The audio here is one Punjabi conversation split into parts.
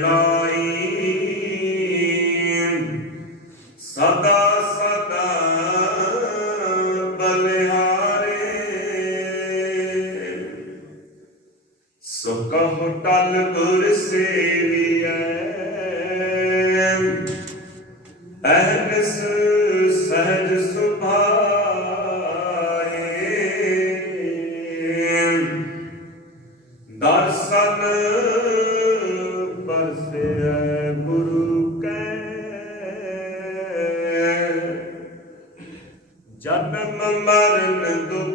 Lord. ਜਦ ਮਮਰਨ ਦੋ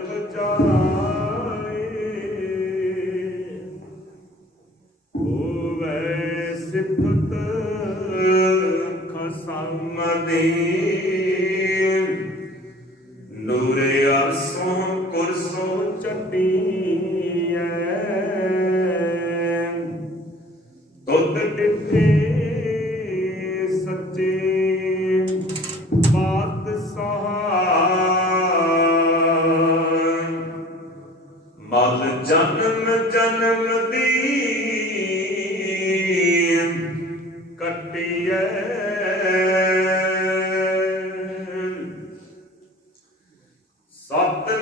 ਸਤਨਾਮ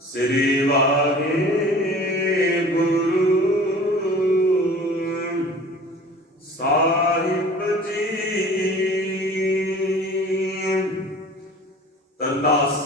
ਸ੍ਰੀ ਵਾਹਿਗੁਰੂ। ਸਾਹਿਬ ਜੀ। ਤੰਦਾਸ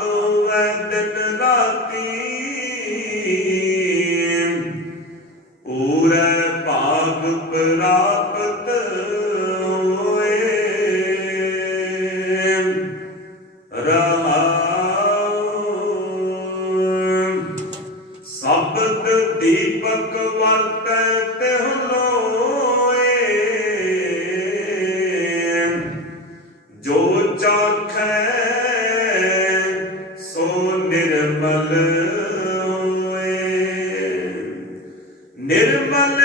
ਨਿਰਮਲ ਹੋਏ। ਨਿਰਮਲ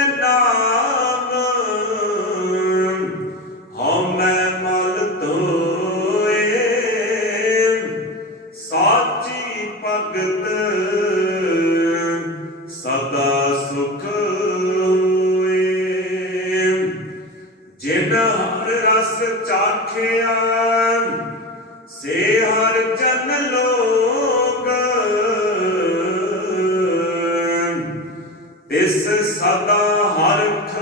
ਮੈਂ ਮਲ ਤੋਏ। ਸਾਚੀ ਭਗਤ ਸਦਾ ਸੁਖ ਹੋਏ। ਜਿਨ ਚਾਖਿਆ ਤਿਸ ਸਦਾ ਹਰਖ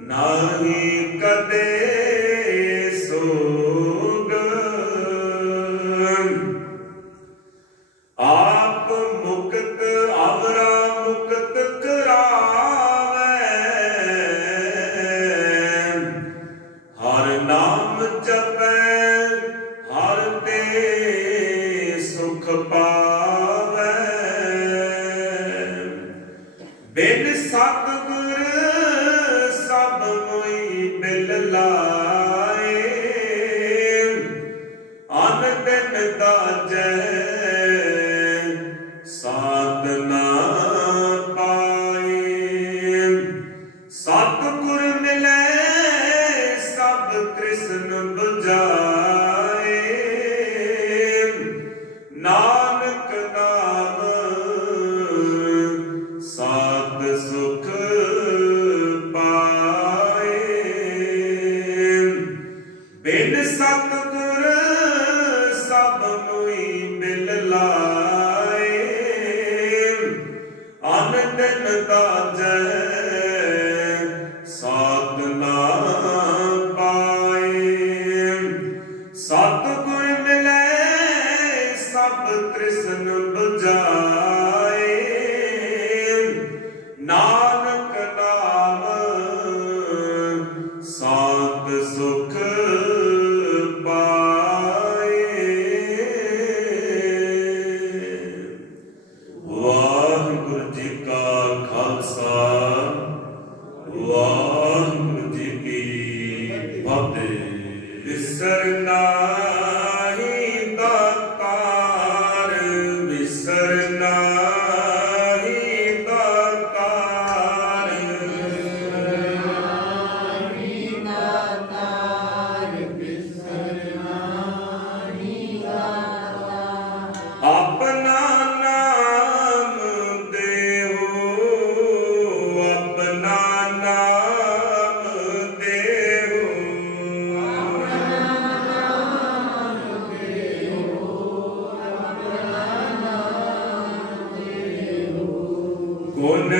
ਨਾਹੀ ਕਦੇ ਸੋਗ ਆਪ ਮੁਕਤ ਅਵਰਾ ਮੁਕਤ ਕਰਾ ਫਕਰ ਸਭ ਕੋਈ ਮਿਲ ਲਾਏ। ਅਨ ਦਿਨ ਦਾ ਜੈ ਸਾਤ ਨਾ ਪਾਏ ਸਤਿਗੁਰ ਮਿਲੇ ਸਭ ਤ੍ਰਿਸ਼ਨ ஒன்று